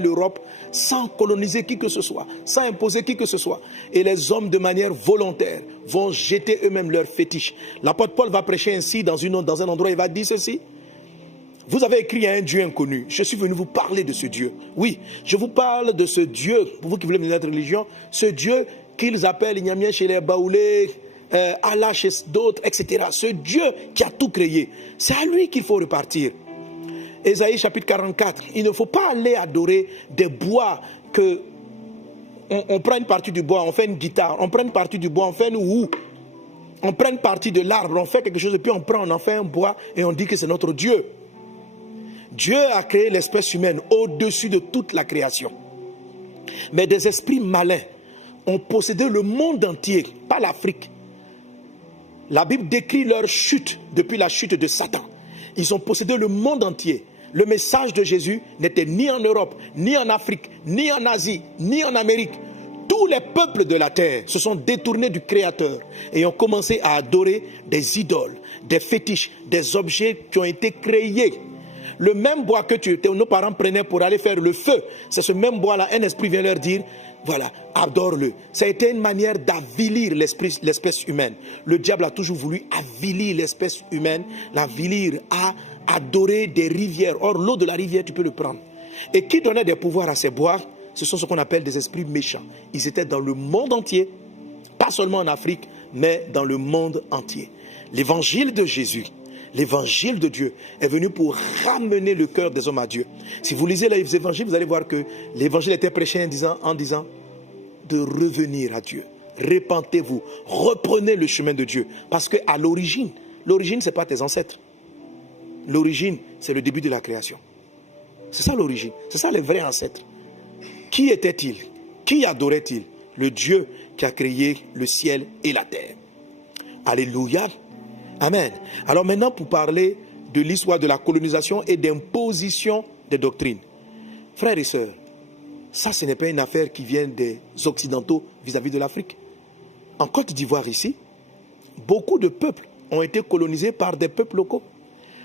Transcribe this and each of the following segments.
l'Europe sans coloniser qui que ce soit, sans imposer qui que ce soit. Et les hommes, de manière volontaire, vont jeter eux-mêmes leurs fétiches. L'apôtre Paul va prêcher ainsi dans un endroit, il va dire ceci. Vous avez écrit à un Dieu inconnu. Je suis venu vous parler de ce Dieu. Oui, je vous parle de ce Dieu, pour vous qui voulez mener notre religion, ce Dieu qu'ils appellent Ignamien chez les Baoulés, Allah chez d'autres, etc. Ce Dieu qui a tout créé. C'est à lui qu'il faut repartir. Ésaïe chapitre 44, il ne faut pas aller adorer des bois que on prend une partie du bois, on fait une guitare, on prend une partie du bois, on fait une roue, on prend une partie de l'arbre, on fait quelque chose et puis on en fait un bois et on dit que c'est notre Dieu. Dieu a créé l'espèce humaine au-dessus de toute la création. Mais des esprits malins ont possédé le monde entier, pas l'Afrique. La Bible décrit leur chute depuis la chute de Satan. Ils ont possédé le monde entier. Le message de Jésus n'était ni en Europe, ni en Afrique, ni en Asie, ni en Amérique. Tous les peuples de la terre se sont détournés du Créateur et ont commencé à adorer des idoles, des fétiches, des objets qui ont été créés. Le même bois que nos parents prenaient pour aller faire le feu, c'est ce même bois-là, un esprit vient leur dire, voilà, adore-le. Ça a été une manière d'avilir l'espèce humaine. Le diable a toujours voulu avilir l'espèce humaine, l'avilir à adorer des rivières. Or, l'eau de la rivière, tu peux le prendre. Et qui donnait des pouvoirs à ces bois? Ce sont ce qu'on appelle des esprits méchants. Ils étaient dans le monde entier, pas seulement en Afrique, mais dans le monde entier. L'évangile de Jésus, l'évangile de Dieu est venu pour ramener le cœur des hommes à Dieu. Si vous lisez les évangiles, vous allez voir que l'évangile était prêché en disant de revenir à Dieu. Repentez-vous, reprenez le chemin de Dieu. Parce qu'à l'origine, ce n'est pas tes ancêtres. L'origine, c'est le début de la création. C'est ça l'origine, c'est ça les vrais ancêtres. Qui était-il? Qui adorait-il? Le Dieu qui a créé le ciel et la terre. Alléluia. Amen. Alors maintenant, pour parler de l'histoire de la colonisation et d'imposition des doctrines. Frères et sœurs, ça, ce n'est pas une affaire qui vient des Occidentaux vis-à-vis de l'Afrique. En Côte d'Ivoire, ici, beaucoup de peuples ont été colonisés par des peuples locaux.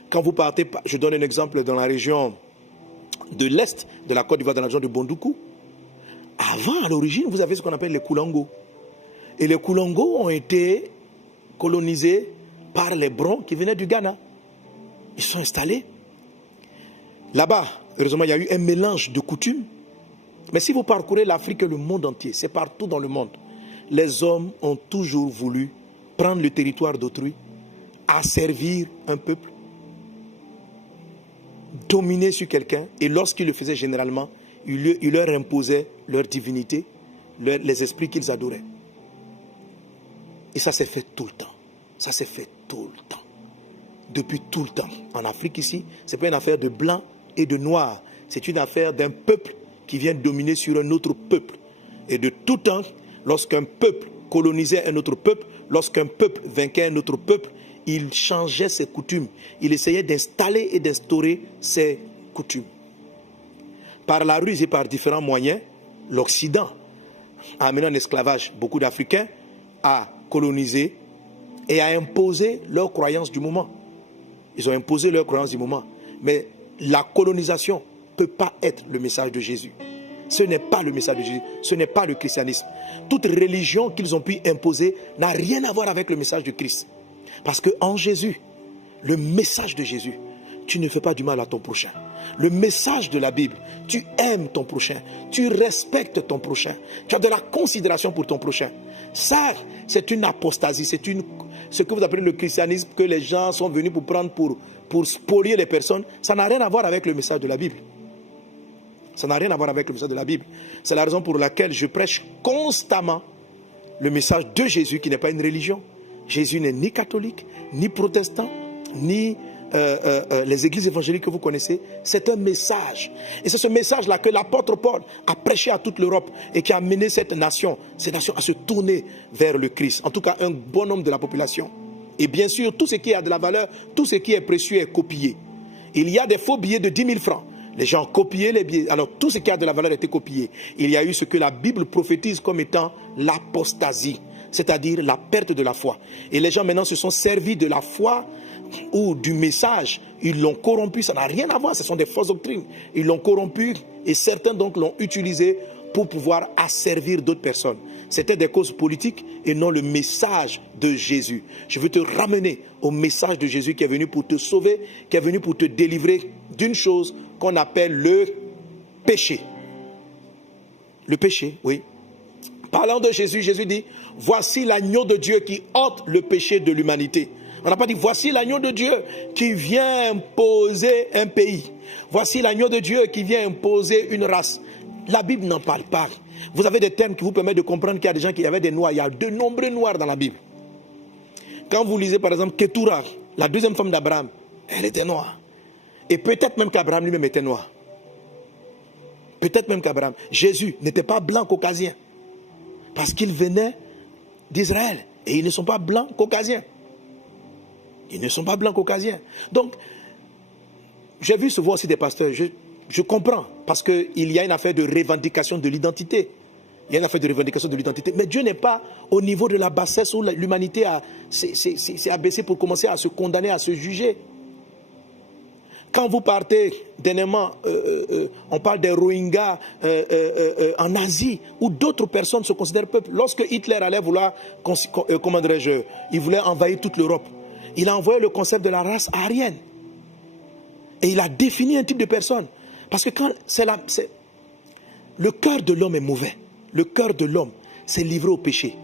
Quand vous partez, je donne un exemple dans la région de l'Est de la Côte d'Ivoire, dans la région de Bondoukou. Avant, à l'origine, vous avez ce qu'on appelle les Koulangos. Et les Koulangos ont été colonisés par les Brons qui venaient du Ghana. Ils sont installés. Là-bas, heureusement, il y a eu un mélange de coutumes. Mais si vous parcourez l'Afrique et le monde entier, c'est partout dans le monde, les hommes ont toujours voulu prendre le territoire d'autrui, asservir un peuple, dominer sur quelqu'un, et lorsqu'ils le faisaient généralement, ils leur imposaient leur divinité, les esprits qu'ils adoraient. Et ça s'est fait tout le temps. Ça s'est fait tout le temps. Depuis tout le temps. En Afrique ici, ce n'est pas une affaire de blanc et de noir. C'est une affaire d'un peuple qui vient dominer sur un autre peuple. Et de tout temps, lorsqu'un peuple colonisait un autre peuple, lorsqu'un peuple vainquait un autre peuple, il changeait ses coutumes. Il essayait d'installer et d'instaurer ses coutumes. Par la ruse et par différents moyens, l'Occident a amené en esclavage beaucoup d'Africains, a colonisé et a imposé leurs croyances du moment. Ils ont imposé leurs croyances du moment. Mais la colonisation ne peut pas être le message de Jésus. Ce n'est pas le message de Jésus. Ce n'est pas le christianisme. Toute religion qu'ils ont pu imposer n'a rien à voir avec le message de Christ. Parce qu'en Jésus, le message de Jésus, tu ne fais pas du mal à ton prochain. Le message de la Bible, tu aimes ton prochain, tu respectes ton prochain, tu as de la considération pour ton prochain. Ça, c'est une apostasie, c'est ce que vous appelez le christianisme, que les gens sont venus pour prendre pour spolier les personnes. Ça n'a rien à voir avec le message de la Bible. Ça n'a rien à voir avec le message de la Bible. C'est la raison pour laquelle je prêche constamment le message de Jésus qui n'est pas une religion. Jésus n'est ni catholique, ni protestant, ni les églises évangéliques que vous connaissez. C'est un message. Et c'est ce message-là que l'apôtre Paul a prêché à toute l'Europe et qui a amené cette nation à se tourner vers le Christ. En tout cas, un bon nombre de la population. Et bien sûr, tout ce qui a de la valeur, tout ce qui est précieux est copié. Il y a des faux billets de 10 000 francs. Les gens copiaient les billets. Alors, tout ce qui a de la valeur était copié. Il y a eu ce que la Bible prophétise comme étant l'apostasie, c'est-à-dire la perte de la foi. Et les gens maintenant se sont servis de la foi ou du message. Ils l'ont corrompu. Ça n'a rien à voir. Ce sont des fausses doctrines. Ils l'ont corrompu Et certains donc l'ont utilisé pour pouvoir asservir d'autres personnes. C'était des causes politiques et non le message de Jésus. Je veux te ramener au message de Jésus qui est venu pour te sauver, qui est venu pour te délivrer d'une chose qu'on appelle le péché. Le péché, oui. Parlant de Jésus, Jésus dit, voici l'agneau de Dieu qui ôte le péché de l'humanité. On n'a pas dit, voici l'agneau de Dieu qui vient imposer un pays. Voici l'agneau de Dieu qui vient imposer une race. La Bible n'en parle pas. Vous avez des termes qui vous permettent de comprendre qu'il y a des gens qui avaient des noirs. Il y a de nombreux noirs dans la Bible. Quand vous lisez par exemple Ketura, la deuxième femme d'Abraham, elle était noire. Et peut-être même qu'Abraham lui-même était noir. Peut-être même qu'Abraham. Jésus n'était pas blanc caucasien. Parce qu'il venait d'Israël. Et ils ne sont pas blancs caucasiens. Ils ne sont pas blancs caucasiens. Donc, j'ai vu souvent aussi des pasteurs. Je comprends. Parce qu'il y a une affaire de revendication de l'identité. Il y a une affaire de revendication de l'identité. Mais Dieu n'est pas au niveau de la bassesse où l'humanité s'est abaissée pour commencer à se condamner, à se juger. Quand vous partez, dernièrement, on parle des Rohingyas en Asie, où d'autres personnes se considèrent peuple. Lorsque Hitler allait vouloir, comment dirais-je, il voulait envahir toute l'Europe, il a envoyé le concept de la race aryenne. Et il a défini un type de personne. Parce que quand le cœur de l'homme est mauvais, le cœur de l'homme s'est livré au péché.